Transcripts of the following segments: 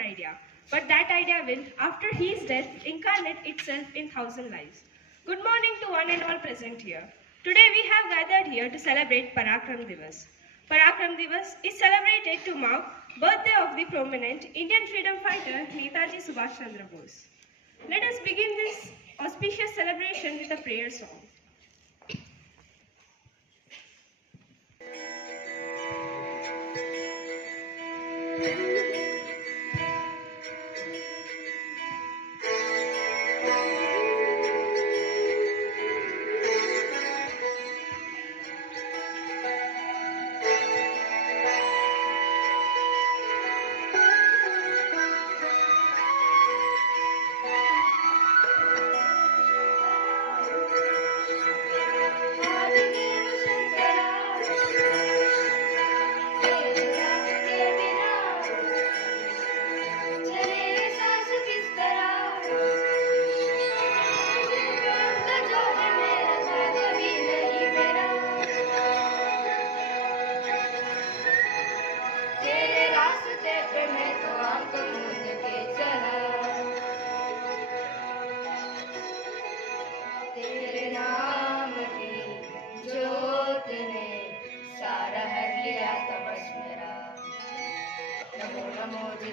idea, but that idea will, after his death, incarnate itself in thousand lives. Good morning to one and all present here. Today we have gathered here to celebrate Parakram Divas. Parakram Divas is celebrated to mark birthday of the prominent Indian freedom fighter Netaji Subhash Chandra Bose. Let us begin this auspicious celebration with a prayer song.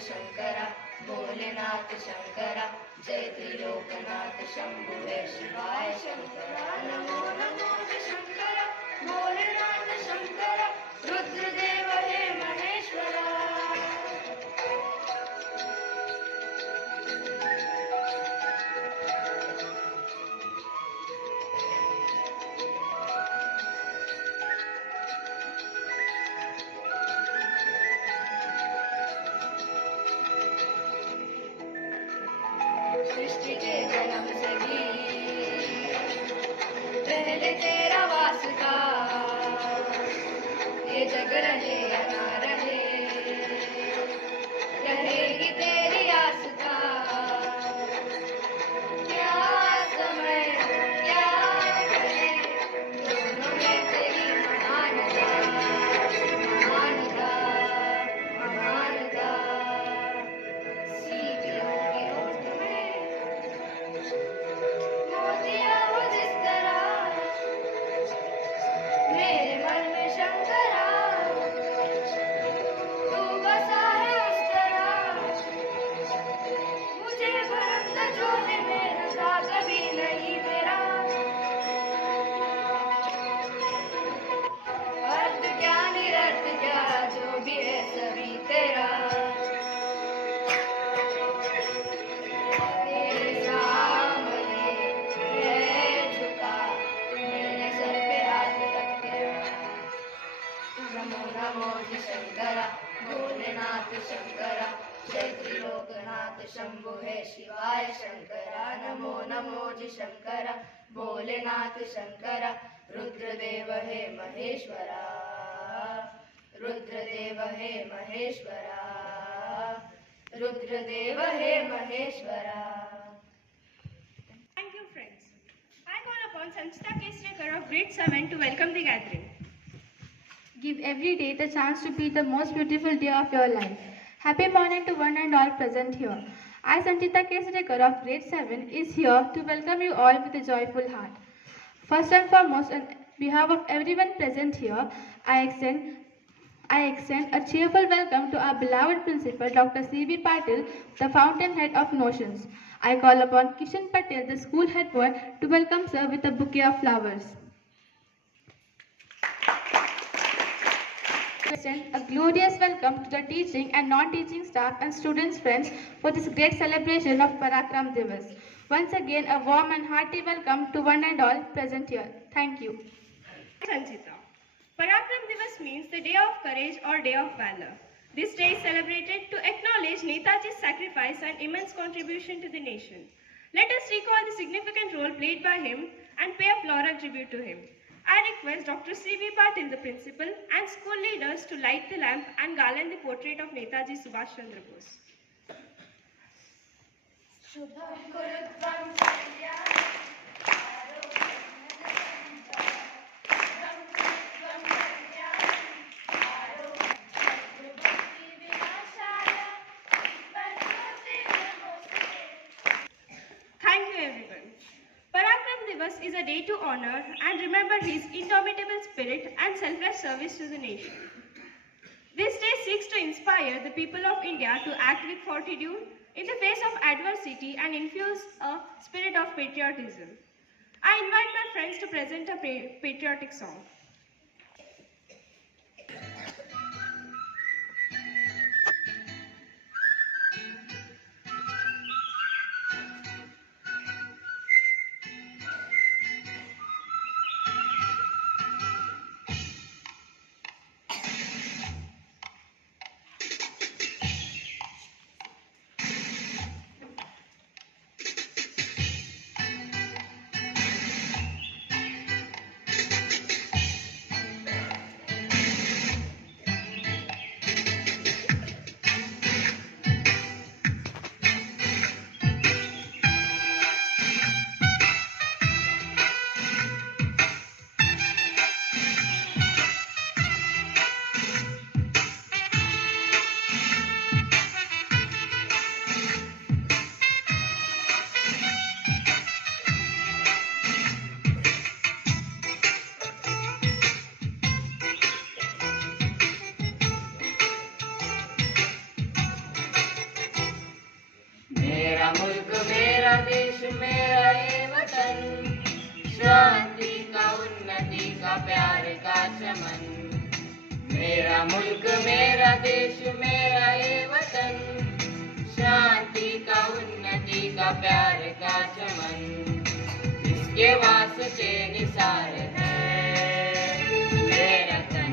Shankara Bholenath Shankara जय त्रिलोकनाथ शंभु है शिवाय शंकरा नमो नमो शंकरा भोलेनाथ शंकरा रुद्रदेव हे महेश्वरा सृष्टि के जन्म से भी पहले तेरा वास्ता ये जग रहे या ना रहे रहेगी तेरी आस्था क्या समय क्या करे दोनों में तेरी महानता महानता महानता सीखियों के होठ में मोतिया हो जिस तरह मेरे मन में शंकरा तू बसा है उस तरह मुझे भरम जो है मेरा था कभी नहीं मेरा अर्थ क्या निरर्थ क्या जो भी है सभी तेरा तेरे सामने है झुका मेरे सर पे हाथ रख तेरा नमो नमो जी शंकरा भोलेनाथ शंकरा जय त्रिलोकनाथ शंभु है शिवाय शंकरा नमो नमो जी शंकरा भोलेनाथ शंकरा रुद्रदेव हे महेश्वरा रुद्रदेव हे महेश्वरा रुद्रदेव हे Maheshwara Thank you, friends. I call upon Sanchita Kesrekar of grade 7 to welcome the gathering. Give every day the chance to be the most beautiful day of your life. Happy morning to one and all present here. I, Sanchita Kesrekar of grade 7, is here to welcome you all with a joyful heart. First and foremost, on behalf of everyone present here, I extend a cheerful welcome to our beloved principal, Dr. C.B. Patil, the fountainhead of notions. I call upon Kishan Patel, the school head boy, to welcome sir with a bouquet of flowers. Extend a glorious welcome to the teaching and non-teaching staff and students' friends for this great celebration of Parakram Divas. Once again, a warm and hearty welcome to one and all present here. Thank you. Sanchita. Parakram Divas means the day of courage or day of valor. This day is celebrated to acknowledge Netaji's sacrifice and immense contribution to the nation. Let us recall the significant role played by him and pay a floral tribute to him. I request Dr. C.B. Patil, the principal, and school leaders to light the lamp and garland the portrait of Netaji Subhash Chandra Bose. Divas is a day to honor and remember his indomitable spirit and selfless service to the nation. This day seeks to inspire the people of India to act with fortitude in the face of adversity and infuse a spirit of patriotism. I invite my friends to present a patriotic song. मेरा मुल्क मेरा देश मेरा ये वतन, शांति का उन्नति का प्यार का चमन। मेरा मुल्क मेरा देश मेरा ये वतन, शांति का उन्नति का प्यार का चमन। इसके वास्ते निसार है मेरा तन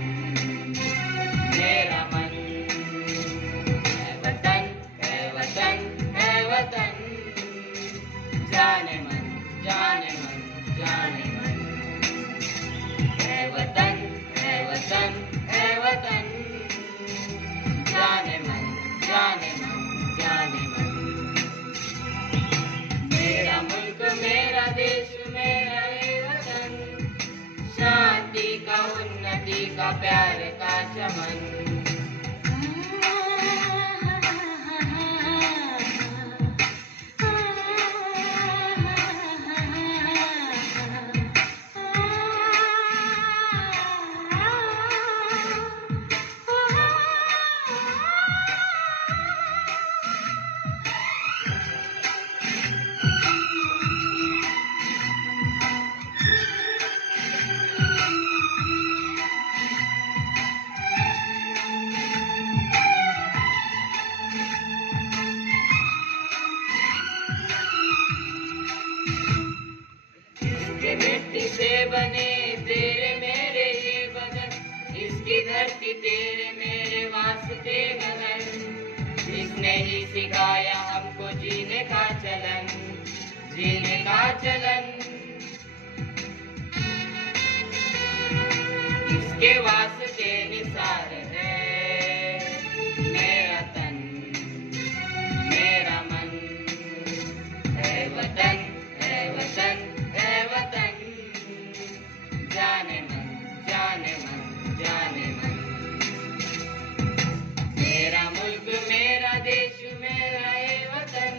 मेरा मन। है वतन है वतन है वतन, जाने मन जाने मन जाने मन। है वतन है वतन है वतन, जाने मन जाने मन जाने मन। मेरा मुल्क मेरा देश मेरा ये वतन, शांति का उन्नति का प्यार का चमन। मिट्टी से बने तेरे मेरे ये बदन, इसकी धरती तेरे मेरे वास्ते गगन। इसने ही सिखाया हमको जीने का चलन, जीने का चलन। इसके वास्ते निसार है मेरा तन मेरा मन। है वतन है वतन है वतन, जाने मन जाने मन जाने मन। मेरा मुल्क मेरा देश मेरा ये वतन,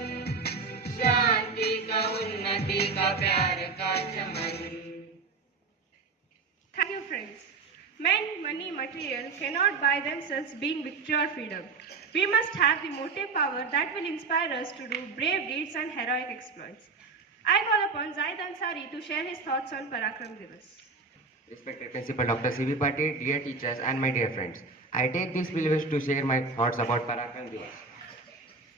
शांति का उन्नति का प्यार का चमन। Thank you, friends. Men, money, material cannot buy themselves being victory or freedom. We must have the motive power that will inspire us to do brave deeds and heroic exploits. I call upon Zaid Ansari to share his thoughts on Parakram Divas. Respected Principal Dr. C.V. Patil, dear teachers and my dear friends, I take this privilege to share my thoughts about Parakram Divas.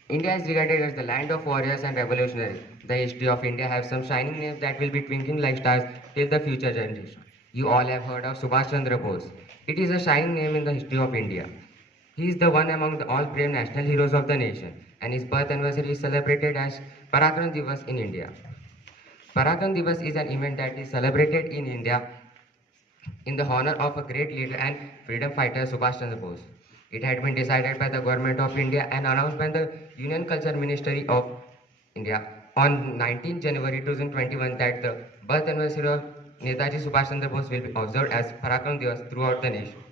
India is regarded as the land of warriors and revolutionaries. The history of India has some shining names that will be twinkling like stars till the future generation. You all have heard of Subhash Chandra Bose. It is a shining name in the history of India. He is the one among all brave national heroes of the nation, and his birth anniversary is celebrated as Parakram Divas in India. Parakram Divas is an event that is celebrated in India in the honor of a great leader and freedom fighter Subhash Chandra Bose. It had been decided by the Government of India and announced by the Union Culture Ministry of India on 19 January 2021 that the birth anniversary of Netaji Subhash Chandra Bose will be observed as Parakram Divas throughout the nation.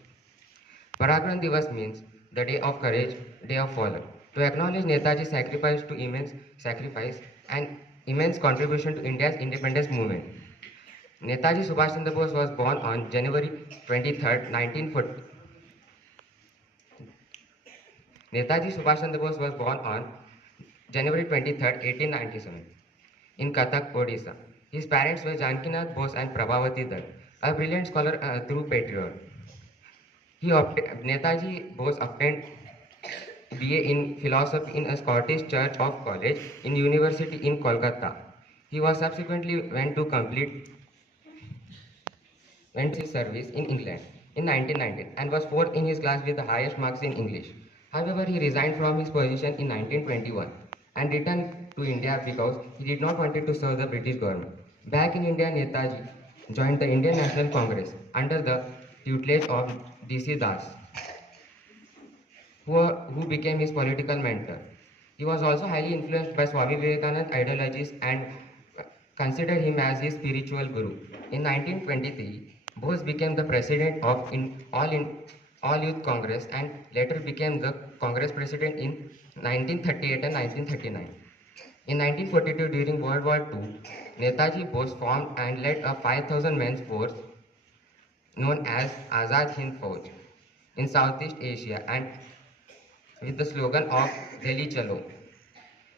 Parakram Divas means the day of courage, day of valor. To acknowledge Netaji's sacrifice and immense contribution to India's independence movement. Netaji Subhash Chandra Bose was born on January 23rd, 1940. Netaji Subhash Chandra Bose was born on January 23rd, 1897, in Kathak, Odisha. His parents were Janakinath Bose and Prabhavati Dutt, a brilliant scholar through patriot. Netaji Bose obtained BA in philosophy in a Scottish Church of College in University in Kolkata. He was subsequently went his service in England in 1919 and was fourth in his class with the highest marks in English. However, he resigned from his position in 1921 and returned to India because he did not want to serve the British government. Back in India, Netaji joined the Indian National Congress under the tutelage of D.C. Das, who became his political mentor. He was also highly influenced by Swami Vivekananda's ideologies and considered him as his spiritual guru. In 1923, Bose became the president of All Youth Congress and later became the Congress president in 1938 and 1939. In 1942, during World War II, Netaji Bose formed and led a 5,000 men force known as Azad Hind Fauj in Southeast Asia and with the slogan of Delhi Chalo.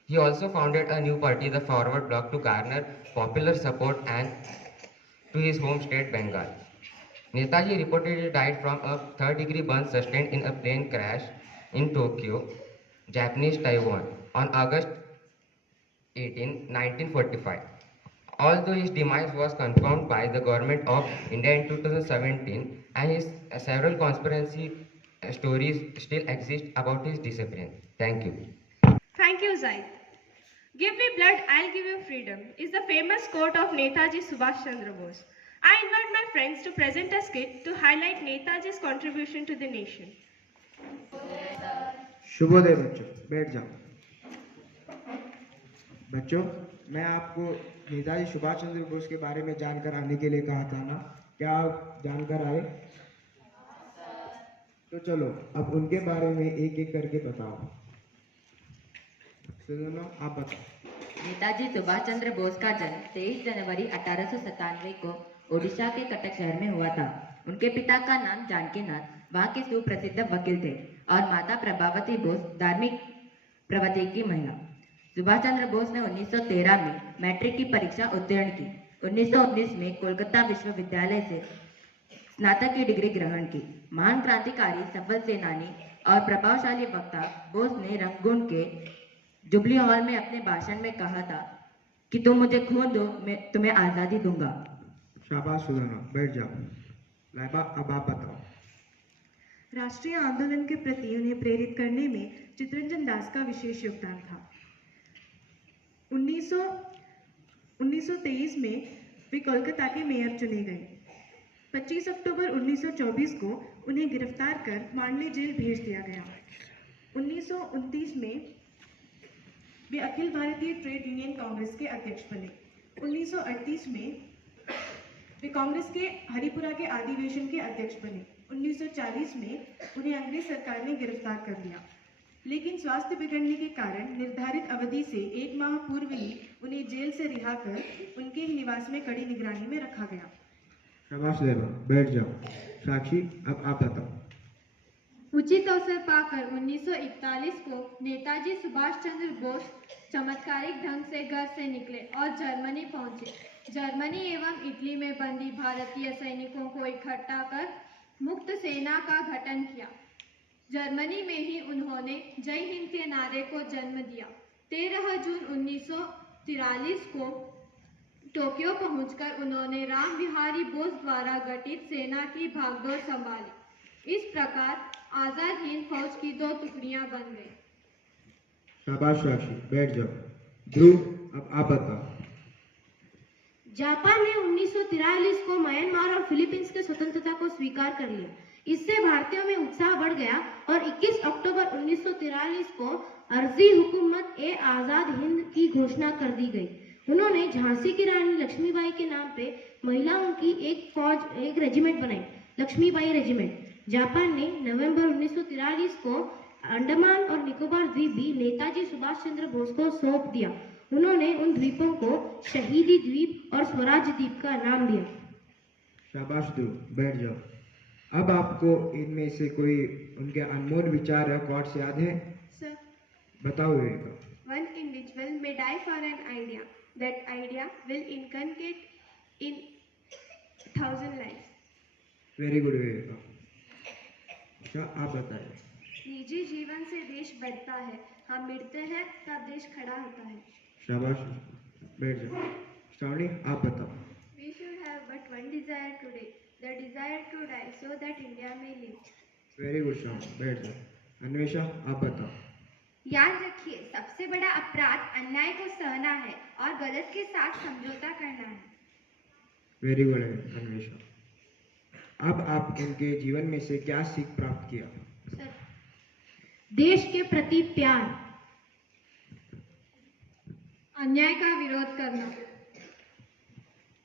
He also founded a new party, the Forward Bloc, to garner popular support and to his home state Bengal. Netaji reportedly died from a third-degree burn sustained in a plane crash in Tokyo, Japanese Taiwan, on August 18, 1945. Although his demise was confirmed by the government of India in 2017, and his several conspiracy stories still exist about his disappearance. Thank you. Thank you, Zaid. Give me blood, I'll give you freedom is the famous quote of Netaji Subhash Chandra Bose. I invite my friends to present a skit to highlight Netaji's contribution to the nation. शुभोदय बच्चों, बैठ जाओ। बच्चों, मैं आपको नेताजी सुभाष चंद्र बोस के बारे में जानकर आने के लिए कहा था ना, क्या आप जानकर आए? तो चलो अब उनके बारे में एक एक करके बताओ। सुनो, आप बताओ। नेताजी सुभाष चंद्र बोस का जन्म 23 जनवरी 1897 को ओडिशा के कटक शहर में हुआ था। उनके पिता का नाम जानकीनाथ वहाँ के सुप्रसिद्ध वकील थे और माता प्रभावती बोस धार्मिक प्रवृत्ति की महिला। सुभाष चंद्र बोस ने 1913 में मैट्रिक की परीक्षा उत्तीर्ण की। 1919 में कोलकाता विश्वविद्यालय से स्नातक की डिग्री ग्रहण की। महान क्रांतिकारी, सफल सेनानी और प्रभावशाली वक्ता बोस ने रंगून के जुबली हॉल में अपने भाषण में कहा था कि तुम मुझे खून दो, मैं तुम्हें आज़ादी दूंगा। शाबाश सुदाना, बैठ जाओ। लाइबा, अब आप बताओ। राष्ट्रीय आंदोलन के प्रति उन्हें प्रेरित करने में चित्तरंजन दास का विशेष योगदान था। 1923 में वे कोलकाता के मेयर चुने गए। 25 अक्टूबर 1924 को उन्हें गिरफ्तार कर मांडले जेल भेज दिया गया। 1929 में वे अखिल भारतीय ट्रेड यूनियन कांग्रेस के अध्यक्ष बने। 1938 में वे कांग्रेस के हरिपुरा के अधिवेशन के अध्यक्ष बने। 1940 में उन्हें अंग्रेज सरकार ने गिरफ्तार कर लिया, लेकिन स्वास्थ्य बिगड़ने के कारण निर्धारित अवधि से 1 माह पूर्व ही उन्हें जेल से रिहा कर उनके ही निवास में कड़ी निगरानी में रखा गया। शाबाश लेबा, बैठ जाओ। साक्षी, अब आप बताओ। उचित अवसर पाकर 1941 को नेताजी सुभाष चंद्र बोस चमत्कारिक ढंग से घर से निकले और जर्मनी पहुंचे। जर्मनी एवं इटली में बंदी भारतीय सैनिकों को इकट्ठा कर मुक्त सेना का गठन किया। जर्मनी में ही उन्होंने जय हिंद के नारे को जन्म दिया। 13 जून 1943 को टोक्यो पहुंचकर उन्होंने राम बिहारी बोस द्वारा गठित सेना की भागदौड़ संभाली। इस प्रकार आजाद हिंद फौज की 2 टुकड़ियां बन गई। शाबाश साक्षी, बैठ जाओ। ध्रुव, अब आप बताओ। जापान ने 1943 को म्यांमार और फिलीपींस की स्वतंत्रता को स्वीकार कर लिया। इससे भारतीयों में उत्साह बढ़ गया और 21 अक्टूबर 1943 को अर्जी हुकूमत ए आजाद हिंद की घोषणा कर दी गई। उन्होंने झांसी की रानी लक्ष्मीबाई के नाम पे महिलाओं की एक रेजिमेंट बनाई, लक्ष्मीबाई रेजिमेंट। जापान ने नवंबर 1943 को अंडमान और निकोबार द्वीप भी नेताजी सुभाष सुभाष चंद्र बोस को सौंप दिया। उन्होंने उन द्वीपों को शहीदी द्वीप और स्वराज द्वीप का नाम दिया। शाबाश ध्रुव, बैठ जाओ। अब आपको इनमें से कोई उनके अनमोल विचार या quotes याद है? Sir, बताओ Viveka. one individual may die for an idea. That idea will inculcate in 1,000 lives. Very good Viveka. अच्छा, आप बताइए। निजी जीवन से देश बढ़ता है, हम मिटते हैं तब देश खड़ा होता है। शाबाश, बैठ जाओ। श्रावणी, आप बताओ। We should have but one desire today, the desire to die so that India may live. Very good Shravani, बैठ जाओ। अन्वेषा, आप बताओ। याद रखिए, सबसे बड़ा अपराध अन्याय को सहना है और गलत के साथ समझौता करना है। Very good Anvesha. अब आप इनके जीवन में से क्या सीख प्राप्त किया? सर, देश के प्रति प्यार, अन्याय का विरोध करना,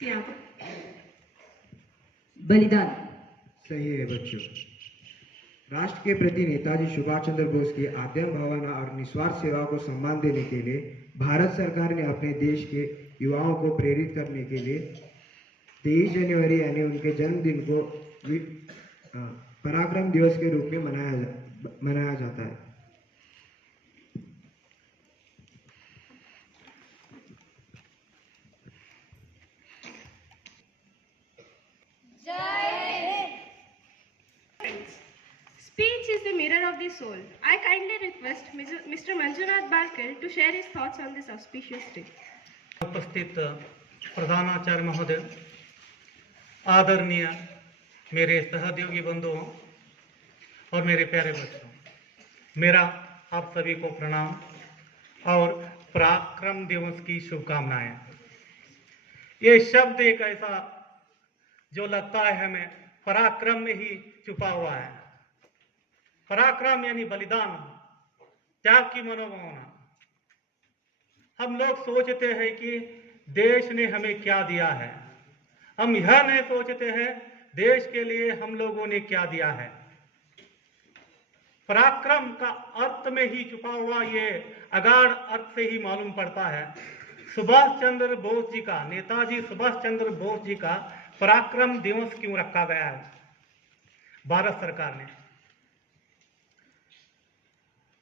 त्याग, बलिदान। सही है बच्चों। राष्ट्र के प्रति नेताजी सुभाष चंद्र बोस की आद्यम भावना और निस्वार्थ सेवा को सम्मान देने के लिए भारत सरकार ने अपने देश के युवाओं को प्रेरित करने के लिए 23 जनवरी यानी उनके जन्मदिन को पराक्रम दिवस के रूप में मनाया जाता है। Speech is the mirror of the soul. I kindly request Mr. Manjunath Balkar to share his thoughts on this auspicious day. उपस्थित प्रधानाचार्य महोदय, आदरणीय मेरे सहयोगी बंधुओं और मेरे प्यारे बच्चों, मेरा आप सभी को प्रणाम और पराक्रम दिवस की शुभकामनाएं। ये शब्द एक ऐसा जो लगता है हमें पराक्रम में ही छुपा हुआ है। पराक्रम यानी बलिदान, त्याग की मनोभावना। हम लोग सोचते हैं कि देश ने हमें क्या दिया है, हम यह नहीं सोचते हैं देश के लिए हम लोगों ने क्या दिया है। पराक्रम का अर्थ में ही छुपा हुआ ये अगाध अर्थ से ही मालूम पड़ता है। सुभाष चंद्र बोस जी का, नेताजी सुभाष चंद्र बोस जी का पराक्रम दिवस क्यों रखा गया है भारत सरकार ने?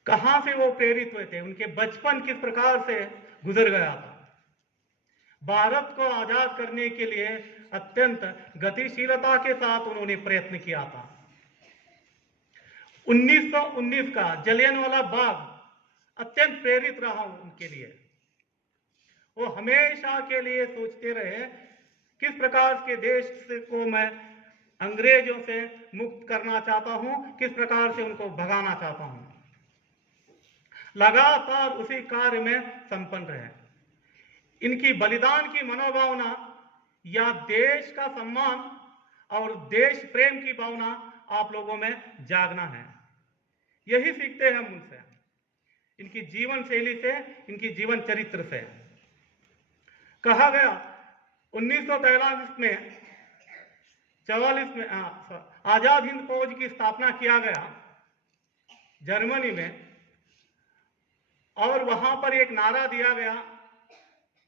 कहां से वो प्रेरित हुए थे, उनके बचपन किस प्रकार से गुजर गया था। भारत को आजाद करने के लिए अत्यंत गतिशीलता के साथ उन्होंने प्रयत्न किया था। 1919 का जलियांवाला बाग अत्यंत प्रेरित रहा उनके लिए। वो हमेशा के लिए सोचते रहे किस प्रकार के देश को मैं अंग्रेजों से मुक्त करना चाहता हूं, किस प्रकार से उनको भगाना चाहता हूं। लगातार उसी कार्य में संपन्न रहे। इनकी बलिदान की मनोभावना या देश का सम्मान और देश प्रेम की भावना आप लोगों में जागना है। यही सीखते हैं हम उनसे, इनकी जीवन शैली से, इनकी जीवन चरित्र से। कहा गया 1943 में 44 में आजाद हिंद फौज की स्थापना किया गया जर्मनी में, और वहां पर एक नारा दिया गया,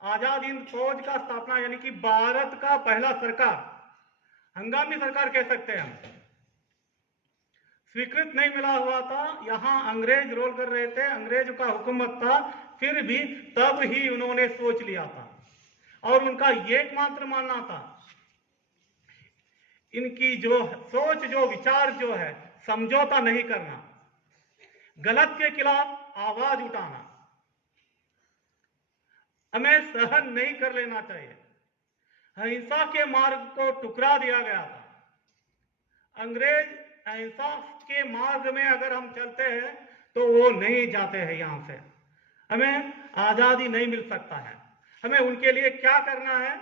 आजाद हिंद फौज का स्थापना यानी कि भारत का पहला सरकार, हंगामी सरकार कह सकते हैं हम, स्वीकृत नहीं मिला हुआ था। यहां अंग्रेज रोल कर रहे थे, अंग्रेज का हुकूमत था, फिर भी तब ही उन्होंने सोच लिया था और उनका एकमात्र मानना था, इनकी जो सोच, जो विचार जो है, समझौता नहीं करना, गलत के खिलाफ आवाज उठाना, हमें सहन नहीं कर लेना चाहिए। अहिंसा के मार्ग को ठुकरा दिया गया था। अंग्रेज अहिंसा के मार्ग में अगर हम चलते हैं तो वो नहीं जाते हैं यहां से, हमें आजादी नहीं मिल सकता है। हमें उनके लिए क्या करना है?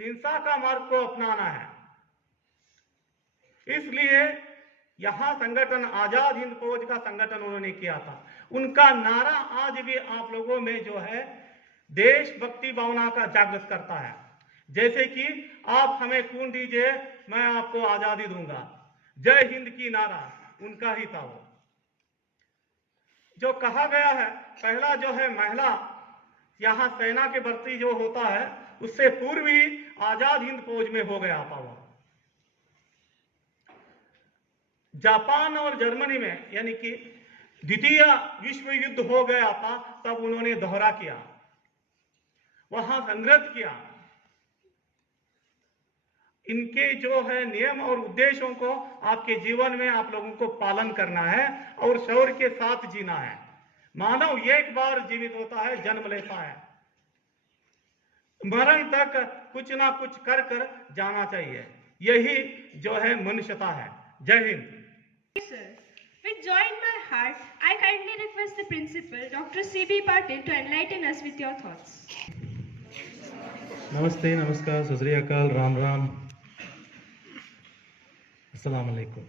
हिंसा का मार्ग को अपनाना है। इसलिए यहां संगठन, आजाद हिंद फौज का संगठन उन्होंने किया था। उनका नारा आज भी आप लोगों में जो है देशभक्ति भावना का जागृत करता है। जैसे कि आप हमें खून दीजिए, मैं आपको आजादी दूंगा, जय हिंद की नारा उनका ही था। जो कहा गया है, पहला जो है महिला यहाँ सेना के भर्ती जो होता है उससे पूर्व ही आजाद हिंद फौज में हो गया था वो। जापान और जर्मनी में यानी कि द्वितीय विश्व युद्ध हो गया था, तब उन्होंने दोहरा किया, वहां संघर्ष किया। इनके जो है नियम और उद्देश्यों को आपके जीवन में आप लोगों को पालन करना है और शौर्य के साथ जीना है। मानव एक बार जीवित होता है, जन्म लेता है, मरण तक कुछ ना कुछ कर कर जाना चाहिए, यही जो है मनुष्यता है। जय Hind. Sir, with joy in my heart, I kindly request the principal, Dr. C.B. Patil, to enlighten us with your thoughts. नमस्ते, नमस्कार, सत श्री अकाल, राम राम, अस्सलाम वालेकुम।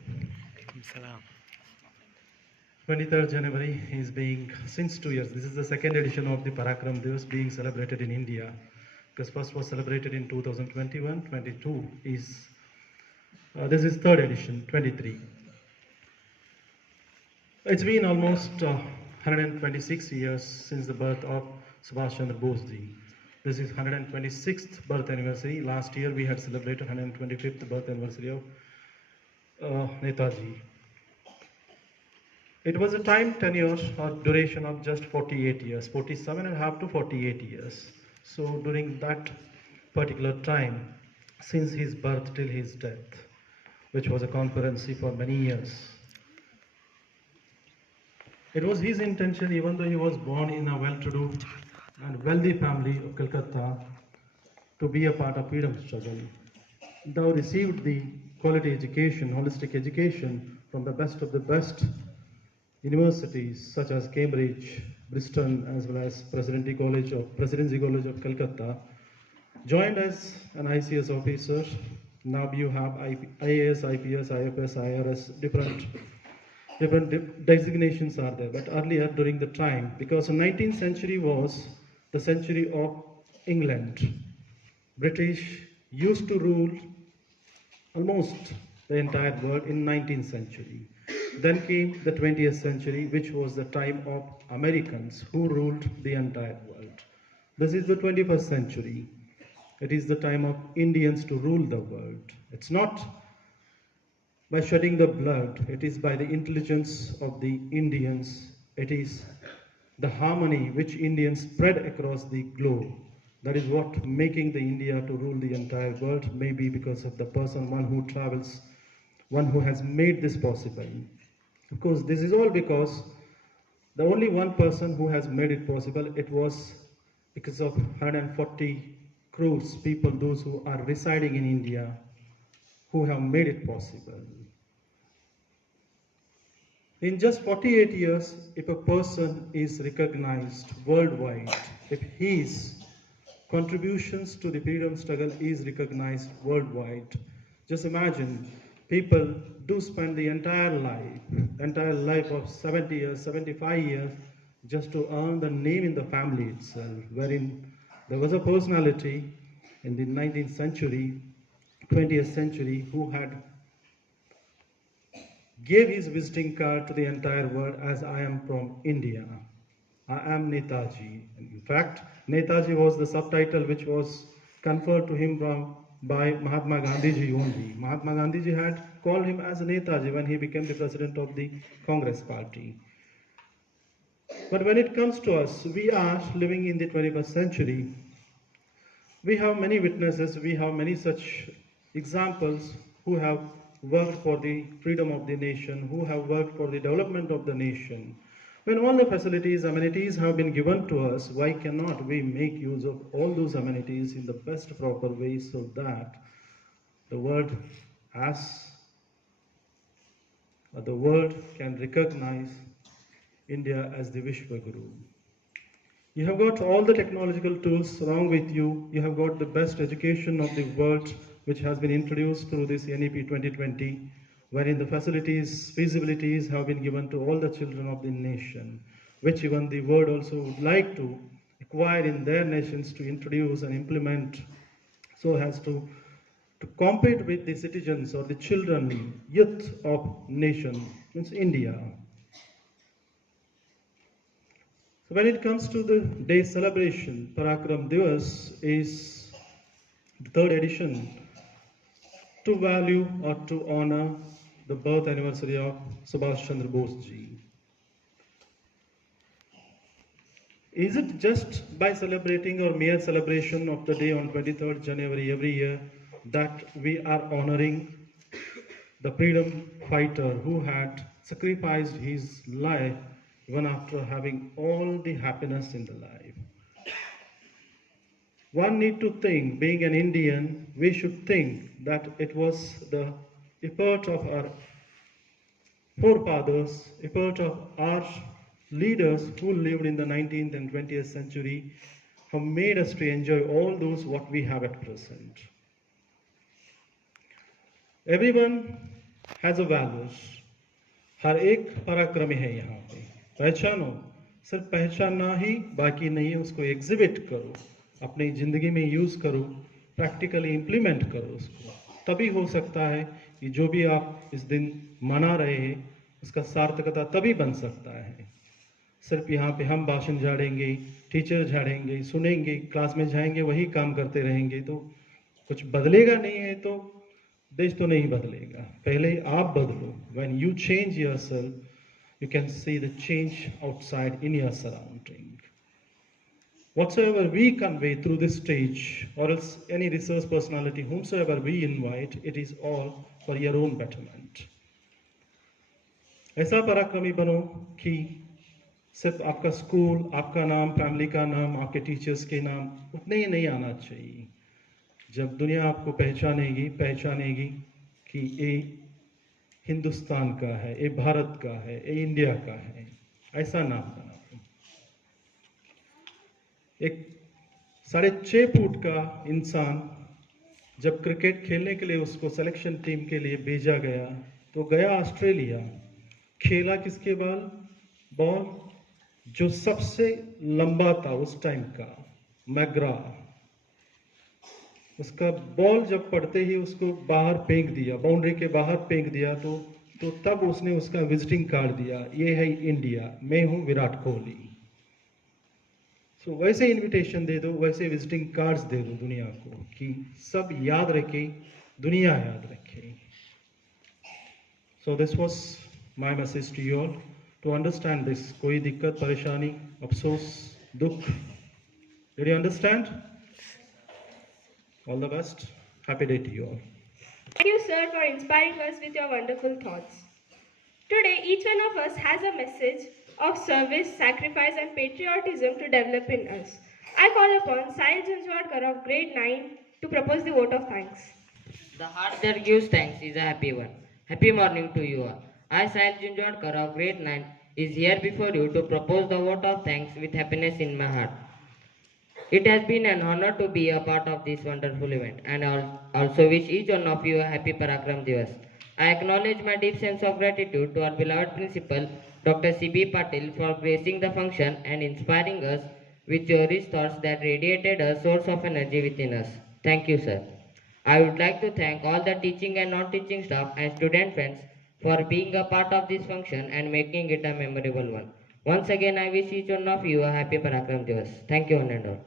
23rd January is being, since 2 years, this is the second edition of the Parakram Divas being celebrated in India, because first was celebrated in 2021, 22 is, this is third edition, 23. It's been almost 126 years since the birth of Subhash Chandra Bose ji. This is 126th birth anniversary. Last year we had celebrated 125th birth anniversary of Netaji. It was a time tenure or duration of just 48 years, 47 and a half to 48 years. So during that particular time, since his birth till his death, which was a concurrency for many years, it was his intention, even though he was born in a well-to-do and wealthy family of Calcutta, to be a part of freedom struggle. Thou received the quality education, holistic education from the best of the best universities such as Cambridge, Bristol, as well as Presidency College of Calcutta. Joined as an ICS officer, now you have IAS, IPS, IFS, IRS, different designations are there. But earlier during the time, because the 19th century was the century of England, British used to rule almost the entire world in 19th century. Then came the 20th century, which was the time of Americans who ruled the entire world. This is the 21st century. It is the time of Indians to rule the world. It's not by shedding the blood, it is by the intelligence of the Indians. It is the harmony which Indians spread across the globe. That is what making the India to rule the entire world, maybe because of the person, one who travels, one who has made this possible. Of course, this is all because the only one person who has made it possible, it was because of 140 crores people, those who are residing in India, who have made it possible. In just 48 years, if a person is recognized worldwide, if his contributions to the freedom struggle is recognized worldwide, just imagine, people do spend the entire life of 70 years, 75 years, just to earn the name in the family itself, wherein there was a personality in the 19th century, 20th century, who had gave his visiting card to the entire world as I am from India. I am Netaji. In fact, Netaji was the subtitle which was conferred to him by Mahatma Gandhi ji only. Mahatma Gandhi ji had called him as Netaji when he became the president of the Congress party. But when it comes to us, we are living in the 21st century. We have many witnesses, we have many such examples who have worked for the freedom of the nation, who have worked for the development of the nation. When all the facilities, amenities have been given to us, why cannot we make use of all those amenities in the best proper way so that the world can recognize India as the Vishwaguru. You have got all the technological tools along with you. You have got the best education of the world, which has been introduced through this NEP 2020, wherein the facilities, feasibilities have been given to all the children of the nation, which even the world also would like to acquire in their nations to introduce and implement so as to compete with the citizens or the children, youth of nation, means India. So when it comes to the day celebration, Parakram Divas is the third edition to value or to honor the birth anniversary of Subhash Chandra Bose ji. Is it just by celebrating or mere celebration of the day on 23rd January every year that we are honoring the freedom fighter who had sacrificed his life even after having all the happiness in the life? One need to think, being an Indian, we should think that it was the effort of our forefathers, effort of our leaders who lived in the 19th and 20th century, who made us to enjoy all those what we have at present. Everyone has a values. हर एक पराक्रमी है यहाँ पे. पहचानो, सिर्फ पहचानना ही बाकी नहीं है, उसको एग्जिबिट करो, अपनी जिंदगी में यूज करो, प्रैक्टिकली इम्प्लीमेंट करो उसको. तभी हो सकता है कि जो भी आप इस दिन मना रहे हैं उसका सार्थकता तभी बन सकता है. सिर्फ यहाँ पे हम भाषण झाड़ेंगे, टीचर झाड़ेंगे, सुनेंगे, क्लास में जाएंगे, वही काम करते रहेंगे तो कुछ बदलेगा नहीं है, तो देश तो नहीं बदलेगा. पहले आप बदलो. When you change yourself, you can see the change outside in your surrounding. Whatsoever we convey through this stage, or else any resource personality, whomsoever we invite, it is all for your own betterment. ऐसा पराक्रमी बनो कि सिर्फ आपका school, आपका नाम, family का नाम, आपके टीचर्स के नाम उतने ही नहीं आना चाहिए. जब दुनिया आपको पहचानेगी कि ये हिंदुस्तान का है, ये भारत का है, ये इंडिया का है, ऐसा नाम बनाओ. एक 6.5 फुट का इंसान जब क्रिकेट खेलने के लिए उसको सिलेक्शन टीम के लिए भेजा गया तो गया ऑस्ट्रेलिया. खेला किसके बॉल जो सबसे लंबा था उस टाइम का, मैग्रा. उसका बॉल जब पड़ते ही उसको बाहर फेंक दिया, बाउंड्री के बाहर फेंक दिया, तो तब उसने उसका विजिटिंग कार्ड दिया, ये है इंडिया, मैं हूं विराट कोहली. सो वैसे इनविटेशन दे दो, वैसे विजिटिंग कार्ड्स दे दो दुनिया को कि सब याद रखे, दुनिया याद रखे. So this was my message to you all to understand this. कोई दिक्कत, परेशानी, अफसोस, दुख, did you understand? All the best. Happy day to you all. Thank you, sir, for inspiring us with your wonderful thoughts. Today, each one of us has a message of service, sacrifice, and patriotism to develop in us. I call upon Sahil Junjwadkar of grade 9 to propose the vote of thanks. The heart that gives thanks is a happy one. Happy morning to you all. I, Sahil Junjwadkar of grade 9, is here before you to propose the vote of thanks with happiness in my heart. It has been an honor to be a part of this wonderful event, and I also wish each one of you a happy Parakram Divas. I acknowledge my deep sense of gratitude to our beloved principal, Dr. C.B. Patil, for gracing the function and inspiring us with your rich thoughts that radiated a source of energy within us. Thank you, sir. I would like to thank all the teaching and non-teaching staff and student friends for being a part of this function and making it a memorable one. Once again, I wish each one of you a happy Parakram Divas. Thank you, one and all.